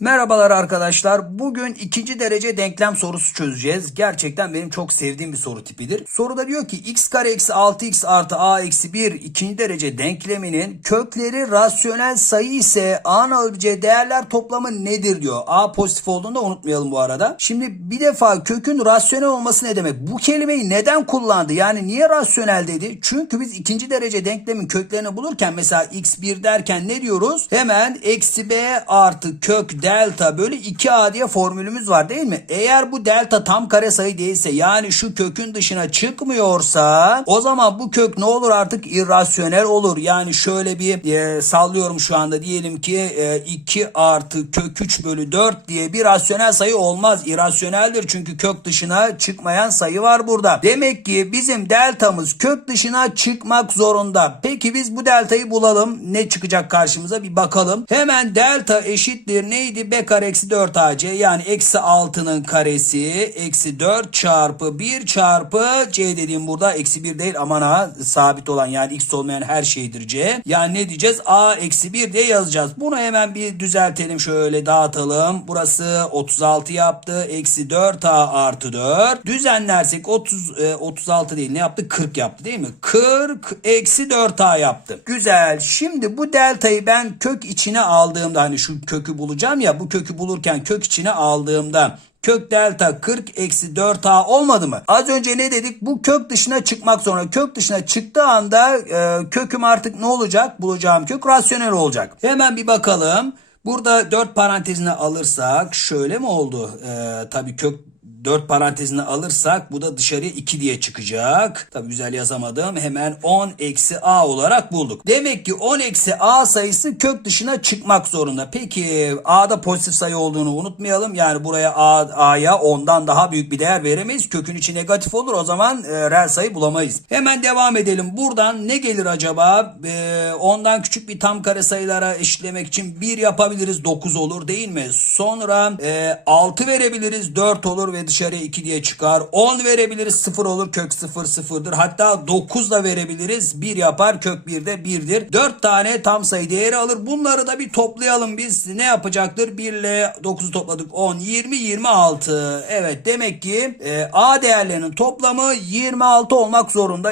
Merhabalar arkadaşlar. Bugün ikinci derece denklem sorusu çözeceğiz. Gerçekten benim çok sevdiğim bir soru tipidir. Soruda diyor ki x kare eksi 6x artı a eksi 1 ikinci derece denkleminin kökleri rasyonel sayı ise a'nın alabileceği değerler toplamı nedir diyor. a pozitif olduğunu da unutmayalım bu arada. Şimdi bir defa kökün rasyonel olması ne demek? Bu kelimeyi neden kullandı? Yani niye rasyonel dedi? Çünkü biz ikinci derece denklemin köklerini bulurken mesela x1 derken ne diyoruz? Hemen eksi b artı kök delta bölü 2a diye formülümüz var değil mi? Eğer bu delta tam kare sayı değilse yani şu kökün dışına çıkmıyorsa o zaman bu kök ne olur artık irrasyonel olur. Yani şöyle bir e, sallıyorum şu anda diyelim ki e, 2 artı kök 3 bölü 4 diye bir rasyonel sayı olmaz. İrrasyoneldir çünkü kök dışına çıkmayan sayı var burada. Demek ki bizim deltamız kök dışına çıkmak zorunda. Peki biz bu deltayı bulalım. Ne çıkacak karşımıza bir bakalım. Hemen delta eşittir neydi? B kare eksi 4 ac yani eksi 6'nın karesi eksi 4 çarpı 1 çarpı c dediğim burada eksi 1 değil aman ha sabit olan yani x olmayan her şeydir c. Yani ne diyeceğiz? a eksi 1 diye yazacağız. Bunu hemen bir düzeltelim şöyle dağıtalım. Burası 36 yaptı. Eksi 4a artı 4. Düzenlersek 30 e, 36 değil ne yaptı? 40 yaptı değil mi? 40 eksi 4a yaptı. Güzel. Şimdi bu deltayı ben kök içine aldığımda hani şu kökü bulacağım ya bu kökü bulurken kök içine aldığımda kök delta 40 eksi 4a olmadı mı? Az önce ne dedik? Bu kök dışına çıkmak zorunda. Kök dışına çıktığı anda e, köküm artık ne olacak? Bulacağım kök rasyonel olacak. Hemen bir bakalım. Burada 4 parantezine alırsak şöyle mi oldu? E, tabii kök 4 parantezine alırsak bu da dışarıya 2 diye çıkacak. Tabi güzel yazamadım. Hemen 10 eksi a olarak bulduk. Demek ki 10 eksi a sayısı kök dışına çıkmak zorunda. Peki a'da pozitif sayı olduğunu unutmayalım. Yani buraya a, a'ya 10'dan daha büyük bir değer veremeyiz. Kökün içi negatif olur. O zaman e, reel sayı bulamayız. Hemen devam edelim. Buradan ne gelir acaba? E, ondan küçük bir tam kare sayılara eşitlemek için 1 yapabiliriz. 9 olur değil mi? Sonra e, 6 verebiliriz. 4 olur ve dışarıya 2 diye çıkar. 10 verebiliriz 0 olur kök 0 sıfırdır. Hatta 9 da verebiliriz 1 yapar kök 1 de 1'dir. 4 tane tam sayı değeri alır. Bunları da bir toplayalım biz. Ne yapacaktır? 1 ile 9'u topladık 10 20 26. Evet demek ki e, A değerlerinin toplamı 26 olmak zorunda.